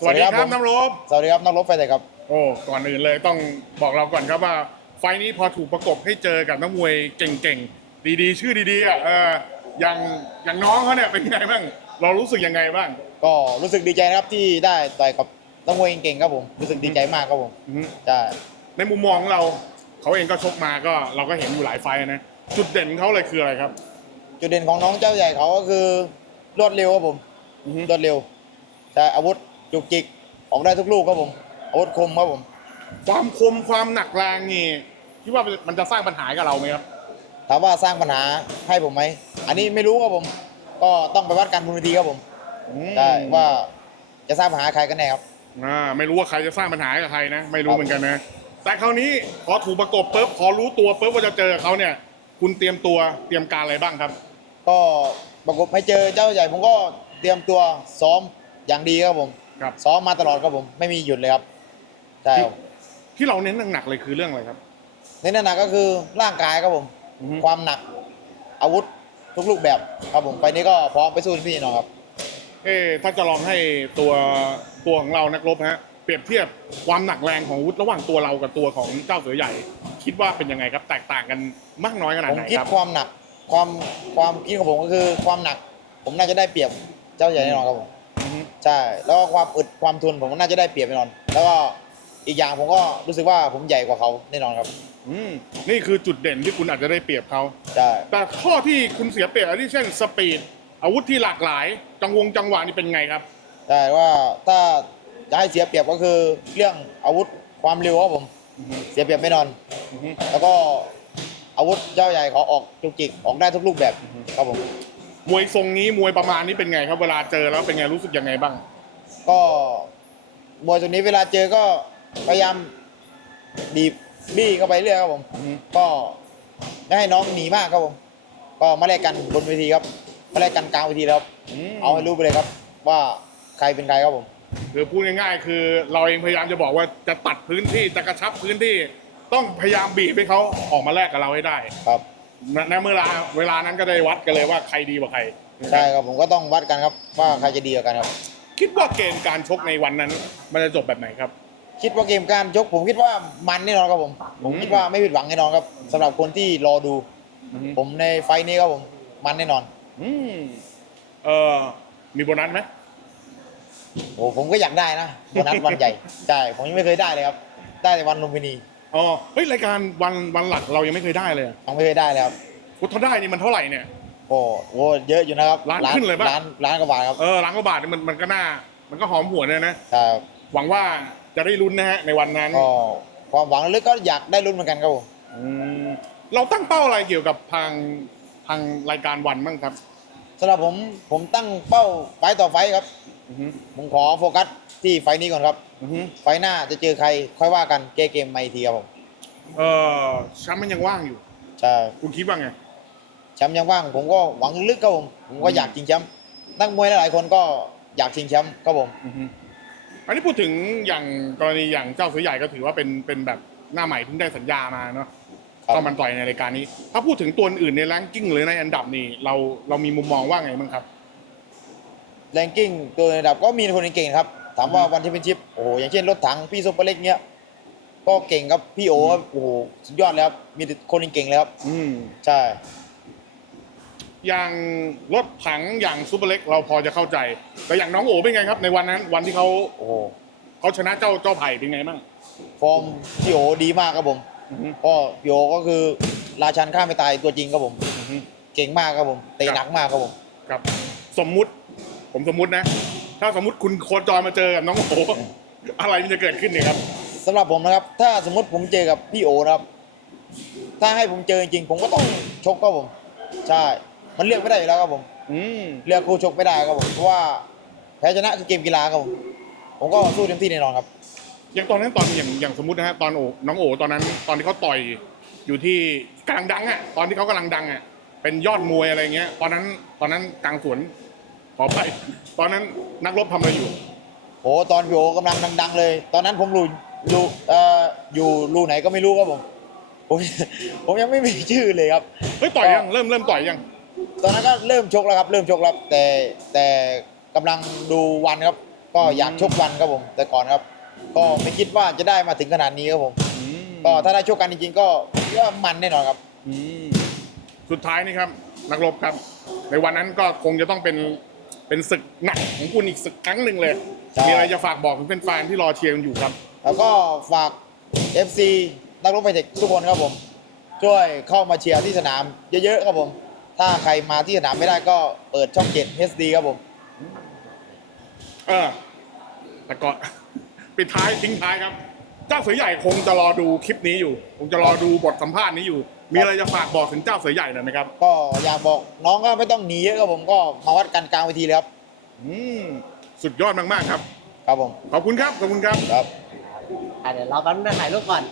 สวัสดีคสวัสดีครัรับบน้ำรบสวัสดีครับนักรบไฟไทยครับ โอ้ก่อนอื่นเลยต้องบอกเราก่อนครับว่า ไฟล์นี้พอถูกประกบให้เจอกับนักมวยเก่งๆ ดีๆ ชื่อดีๆอะเอออย่างอย่างน้องเขาเนี่ยเป็นไงบ้าง เรารู้สึกยังไงบ้าง ก็รู้สึกดีใจนะครับที่ได้ต่อยกับนักมวยเก่งๆครับผมรู้สึกดีใจมากครับผมอือฮึใช่ในมุมมองของเราเขาเองก็ชกมาก็เราก็เห็นอยู่หลายไฟล์นะจุดเด่นของเขาเลยคืออะไรครับ จุดเด่นของน้องเจ้าใหญ่เขาก็คือรวดเร็วครับผมอือฮึรวดเร็วใช่อาวุธ จุกจิกออกได้ทุกลูกครับผมอาวุธคมครับผม ความคมความหนักแรงนี่คิดว่ามันจะสร้างปัญหากับเราไหมครับ ถามว่าสร้างปัญหาให้ผมไหม อันนี้ไม่รู้ครับผม ก็ต้องไปวัดกันบนเวทีครับผมอืมใช่ว่าจะสร้างปัญหาใครกันแน่ครับ อ่าไม่รู้ว่าใครจะสร้างปัญหากับใครนะ ไม่รู้ครับ เหมือนกันนะ แต่คราวนี้พอถูกประกบปุ๊บพอรู้ตัวปุ๊บว่าจะเจอเขาเนี่ย คุณเตรียมตัวเตรียมการอะไรบ้างครับ ก็ประกบให้เจอเจ้าใหญ่ผมก็เตรียมตัวซ้อมอย่างดีครับผม ครับ ซ้อมมาตลอดครับผมไม่มีหยุดเลยครับใช่ครับที่เราเน้นหนักๆเลยคือเรื่องอะไรครับ ในนั้นนะก็คือร่างกายครับผม อือฮึ ความหนัก อาวุธทุกรูปแบบครับผมไปนี้ก็พร้อมไปสู้ที่นี่นอนครับ เอ๊ะถ้าจะลองให้ตัวตัวของเรานักรบฮะเปรียบเทียบความหนักแรงของอาวุธระหว่างตัวเรากับตัวของเจ้าเสือใหญ่ คิดว่าเป็นยังไงครับ แตกต่างกันมากน้อยขนาดผมไหนคิดครับ ความหนักความความคิดของผมก็คือความหนัก ผมน่าจะได้เปรียบเจ้าใหญ่แน่นอนครับผมอือฮึ ใช่ แล้วก็ความอึดความทนผมก็น่าจะได้เปรียบแน่นอน แล้วก็อีกอย่างผมก็รู้สึกว่าผมใหญ่กว่าเขาแน่นอนครับ อืมนี่คือจุดเด่นที่คุณอาจจะได้เปรียบเขา ใช่ แต่ข้อที่คุณเสียเปรียบอันที่เช่นสปีด อาวุธที่หลากหลาย จังวงจังหวะนี่เป็นไงครับใช่ว่าถ้าจะให้เสียเปรียบก็คือเรื่องอาวุธความเร็วครับผมอือฮึเสียเปรียบไม่นอนอือฮึแล้วก็อาวุธเจ้าใหญ่เขาออกจุกจิกออกได้ทุกรูปแบบครับผม มวยทรงนี้มวยประมาณนี้เป็นไงครับ เวลาเจอแล้วเป็นไงรู้สึกยังไงบ้าง ก็มวยตัวนี้เวลาเจอก็พยายามบีบบี้เข้าไปเรื่อยครับผม อือฮึ ก็ไม่ให้น้องหนีมากครับผม ก็มาแลกกันบนเวทีครับมาแลกกันกลางเวทีแล้วครับเอาให้รู้ไปเลยครับ ว่าใครเป็นใครครับผม คือพูดง่ายๆ คือ เราเองพยายามจะบอกว่าจะตัดพื้นที่จะกระชับพื้นที่ ต้องพยายามบีบให้เขาออกมาแลกกับเราให้ได้ ครับ ณณเมื่อเวลาเวลานั้นก็ได้วัดกันเลยว่าใครดีกว่าใครใช่ครับผมก็ต้องวัดกันครับว่าใครจะดีกว่ากันครับ คิดว่าเกมการชกในวันนั้น มันจะจบแบบไหนครับ คิดว่าเกมการชกผมคิดว่ามันแน่นอนครับผมผมคิดว่าไม่ผิดหวังแน่นอนครับสำหรับคนที่รอดู ผมในไฟล์นี้ครับผมมันแน่นอน อืมเออมีโบนัสไหมโอ้ผมก็อยากได้นะวันนั้นวันใหญ่ใช่ผมยังไม่เคยได้เลยครับ ได้แต่วันลุมพินี อ๋อเฮ้ยรายการวันวันหลักเรายังไม่เคยได้เลยยังไม่เคยได้เลยครับกูถ้าได้นี่มันเท่าไหร่เนี่ย โอ้โหเยอะอยู่นะครับล้านขึ้นเลยปะล้านล้านกว่าบาทครับเออล้านกว่าบาทนี่มันมันก็น่า มันก็หอมหวนเลยนะ ครับหวังว่าจะได้ลุ้นนะฮะในวันนั้นก็ความหวังลึกก็อยากได้ลุ้นเหมือนกันครับผมอืมเราตั้งเป้าอะไรเกี่ยวกับทางทางรายการวันบ้างครับ สำหรับผมผมตั้งเป้าไฟต์ต่อไฟต์ครับ อือฮึผมขอโฟกัสที่ไฟต์นี้ก่อนครับ อือฮึไฟต์หน้าจะเจอใครค่อยว่ากันเกมเกมไม่ทีครับผมเออแชมป์มันยังว่างอยู่ ใช่คุณคิดว่าไง แชมป์ยังว่าง ผมก็หวังลึกครับผมผมก็อยากชิงแชมป์นักมวยหลายๆคนก็อยากชิงแชมป์ครับผมอือฮึอันนี้พูดถึงอย่างกรณีอย่างเจ้าเสือใหญ่ก็ถือว่าเป็นเป็นแบบหน้าใหม่เพิ่งได้สัญญามาเนาะครับเข้ามันต่อยในรายการนี้ ถ้าพูดถึงตัวอื่นในแรงกิ้งหรือในอันดับนี่เราเรามีมุมมองว่าไงบ้างครับ แรงกิ้งตัวระดับก็มีคนเก่งๆครับถามว่าวันที่เป็นชิปโอ้โหอย่างเช่นรถถังพี่ซุปเปอร์เล็กเนี้ยก็เก่งครับพี่โอครับโอ้โหสุดยอดเลยครับมีแต่คนเก่งๆเลยครับอืมใช่ อย่างรถถังอย่างซูเปอร์เล็กเราพอจะเข้าใจแต่อย่างน้องโอเป็นไงครับ ในวันนั้นวันที่เขาโอ้โหเขาชนะเจ้าเจ้าไผ่เป็นไงบ้าง ฟอร์มพี่โอดีมากครับผมอือฮึ ก็พี่โอก็คือราชันข้ามไม่ตายตัวจริงครับผม อือฮึ เก่งมากครับผมเตะหนักมากครับผม ครับ สมมุติ ผมสมมุตินะ ถ้าสมมุติคุณโคจรมาเจอกับน้องโออะไรมันจะเกิดขึ้นเนี่ยครับสำหรับผมนะครับ ถ้าสมมติผมเจอกับพี่โอนะครับ ถ้าให้ผมเจอจริงๆผมก็ต้องชกครับผม ใช่ มันเลือกไม่ได้อยู่แล้วครับผม อืมเลือกคู่ชกไม่ได้ครับผม เพราะว่าแพ้ชนะคือเกมกีฬาครับผม ผมก็สู้เต็มที่แน่นอนครับ อย่างตอนนั้นตอนอย่างอย่างสมมุตินะฮะตอนโอน้องโอตอนนั้นตอนที่เขาต่อยอยู่ที่กำลังดังอะตอนที่เขากำลังดังอะเป็นยอดมวยอะไรเงี้ย ตอนนั้นตอนนั้นกลางสวน ขอไป ตอนนั้นนักรบทำอะไรอยู่ โอ้ตอนพี่โอกำลังดัง ๆ เลย ตอนนั้นผมรู้รู้เอ่ออยู่รูไหนก็ไม่รู้ครับผมผมผมยังไม่มีชื่อเลยครับ เฮ้ยต่อยยังเริ่มเริ่มต่อยยัง ตอนนั้นก็เริ่มชกแล้วครับ เริ่มชกแล้วแต่แต่กำลังดูวันครับ ก็ก็อยากชกวันครับผม แต่ก่อนครับ ก็ไม่คิดว่าจะได้มาถึงขนาดนี้ครับผมอืมก็ถ้าได้ชกกันจริงๆก็ก็มันแน่นอนครับอืมสุดท้ายนี่ครับ นักรบครับ ในวันนั้นก็คงจะต้องเป็น เป็นศึกหนักของคุณอีกศึกครั้งหนึ่งเลย ใช่ มีอะไรจะฝากบอกถึงแฟนๆที่รอเชียร์กันอยู่ครับ แล้วก็ฝาก FC นักรบไฟเทคทุกคนครับผม ช่วยเข้ามาเชียร์ที่สนามเยอะๆครับผม ถ้าใครมาที่สนามไม่ได้ก็เปิดช่อง 7 HD ครับผม เออแต่ก็ปิดท้ายทิ้งท้ายครับ เจ้าเสือใหญ่คงจะรอดูคลิปนี้อยู่ คงจะรอดูบทสัมภาษณ์นี้อยู่ มีอะไรจะฝากบอกถึงเจ้าเสือใหญ่หน่อยไหมครับ ก็อยากบอกน้องก็ไม่ต้องหนีเยอะครับผมก็มาวัดกันกลางเวทีเลยครับ อืมสุดยอดมากๆครับ ครับผม ขอบคุณครับ ขอบคุณครับ ครับ อะเดี๋ยวเราแป๊บนึงนะถ่ายรูปก่อน